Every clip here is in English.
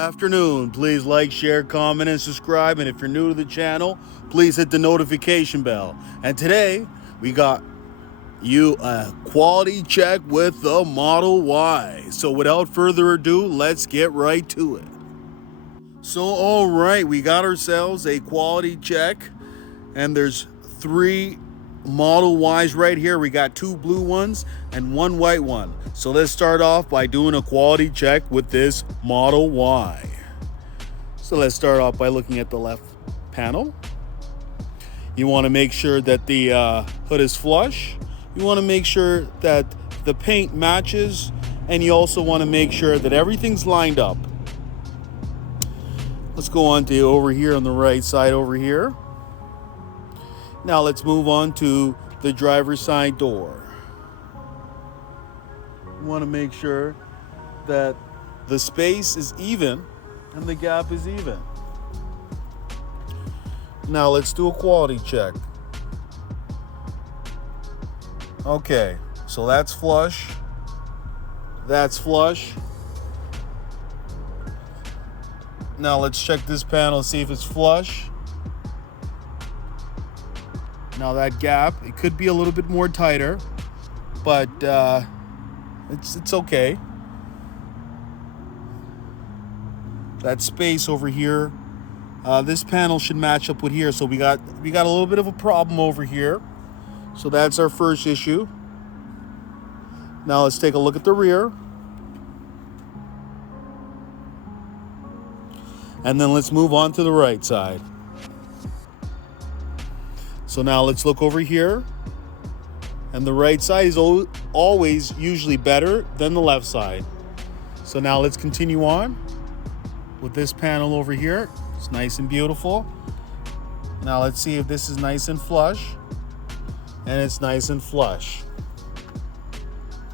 afternoon. Please like, share, comment, and subscribe. And if you're new to the channel, please hit the notification bell. And today, we got you a quality check with the Model Y. So without further ado, let's get right to it. So all right, we got ourselves a quality check, and there's 3 Model Ys right here. We got 2 blue ones and 1 white one. So let's start off by doing a quality check with this Model Y. So let's start off by looking at the left panel. You want to make sure that the hood is flush. You want to make sure that the paint matches, and you also want to make sure that everything's lined up. Let's go on to over here on the right side over here. Now let's move on to the driver's side door. You want to make sure that the space is even and the gap is even. Now let's do a quality check. Okay, so that's flush. That's flush. Now let's check this panel, see if it's flush. Now that gap, it could be a little bit more tighter, but it's okay. That space over here, this panel should match up with here. So we got a little bit of a problem over here. So that's our first issue. Now let's take a look at the rear. And then let's move on to the right side. So now let's look over here. And the right side is always usually better than the left side. So now let's continue on with this panel over here. It's nice and beautiful. Now let's see if this is nice and flush. And it's nice and flush.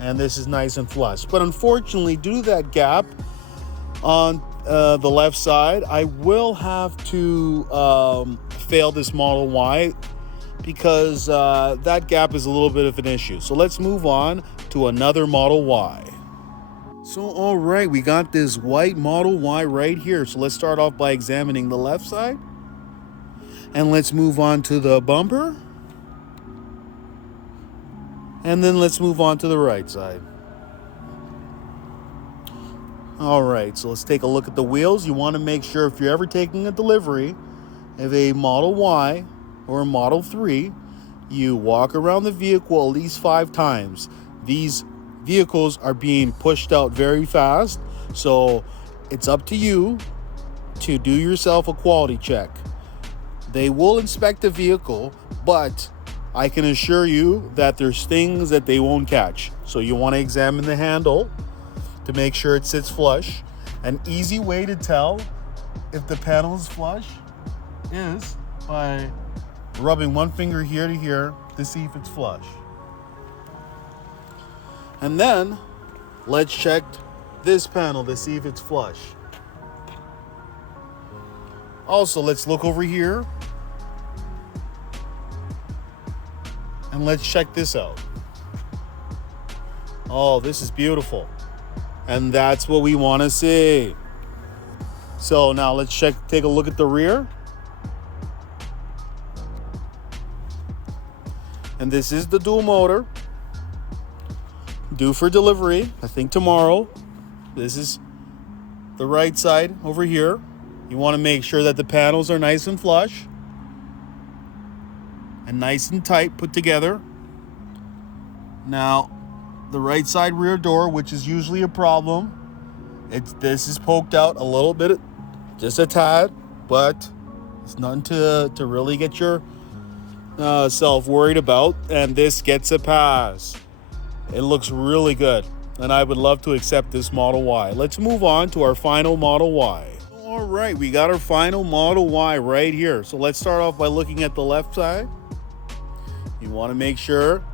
And this is nice and flush. But unfortunately, due to that gap on the left side, I will have to fail this Model Y because that gap is a little bit of an issue. So let's move on to another Model Y. So all right, we got this white Model Y right here. So let's start off by examining the left side. And let's move on to the bumper. And then let's move on to the right side. All right, so let's take a look at the wheels. You want to make sure if you're ever taking a delivery of a Model Y or a Model 3, you walk around the vehicle at least 5 times. These vehicles are being pushed out very fast, so it's up to you to do yourself a quality check. They will inspect the vehicle, but I can assure you that there's things that they won't catch. So you want to examine the handle to make sure it sits flush. An easy way to tell if the panel is flush is by rubbing one finger here to here to see if it's flush. And then let's check this panel to see if it's flush. Also, let's look over here and let's check this out. Oh, this is beautiful. And that's what we want to see. So now let's take a look at the rear. And this is the dual motor. Due for delivery, I think tomorrow. This is the right side over here. You want to make sure that the panels are nice and flush and nice and tight put together. Now, the right side rear door, which is usually a problem, this is poked out a little bit, just a tad, but it's nothing to really get your self worried about, and this gets a pass. It looks really good, and I would love to accept this Model Y. Let's move on to our final Model Y. All right, we got our final Model Y right here. So let's start off by looking at the left side. You want to make sure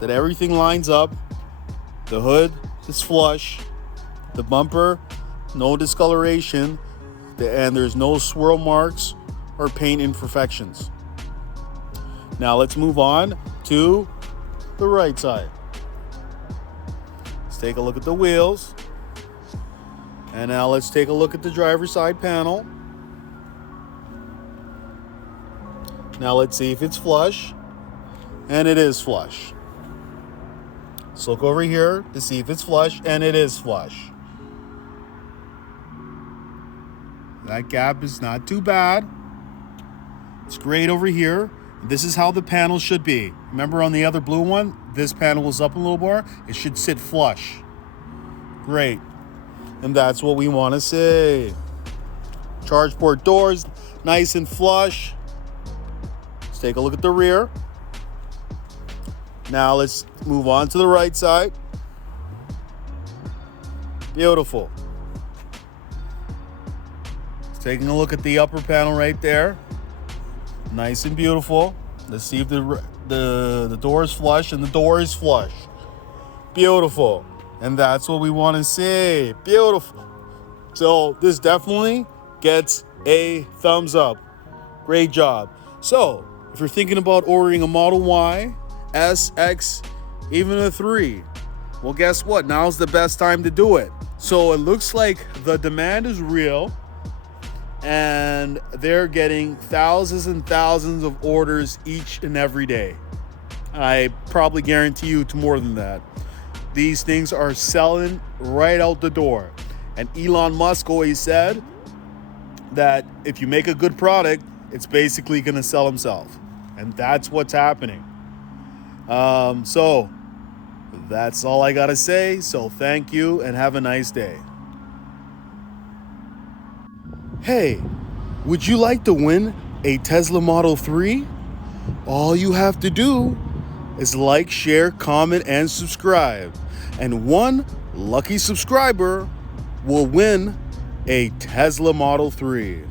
that everything lines up. The hood is flush. The bumper, no discoloration. And there's no swirl marks or paint imperfections. Now let's move on to the right side. Let's take a look at the wheels. And now let's take a look at the driver's side panel. Now let's see if it's flush. And it is flush. Let's look over here to see if it's flush, and it is flush. That gap is not too bad. It's great over here. This is how the panel should be. Remember on the other blue one, this panel was up a little more. It should sit flush. Great. And that's what we want to see. Charge port doors, nice and flush. Let's take a look at the rear. Now let's move on to the right side. Beautiful. Taking a look at the upper panel right there. Nice and beautiful. Let's see if the door is flush, and the door is flush. Beautiful. And that's what we want to see. Beautiful. So this definitely gets a thumbs up. Great job. So if you're thinking about ordering a Model Y, S, X, even a 3, well, guess what? Now's the best time to do it. So it looks like the demand is real, and they're getting thousands and thousands of orders each and every day. I probably guarantee you to more than that. These things are selling right out the door. And Elon Musk always said that if you make a good product, it's basically going to sell himself. And that's what's happening. So that's all I got to say. So thank you and have a nice day. Hey, would you like to win a Tesla Model 3? All you have to do is like, share, comment, and subscribe. And one lucky subscriber will win a Tesla Model 3.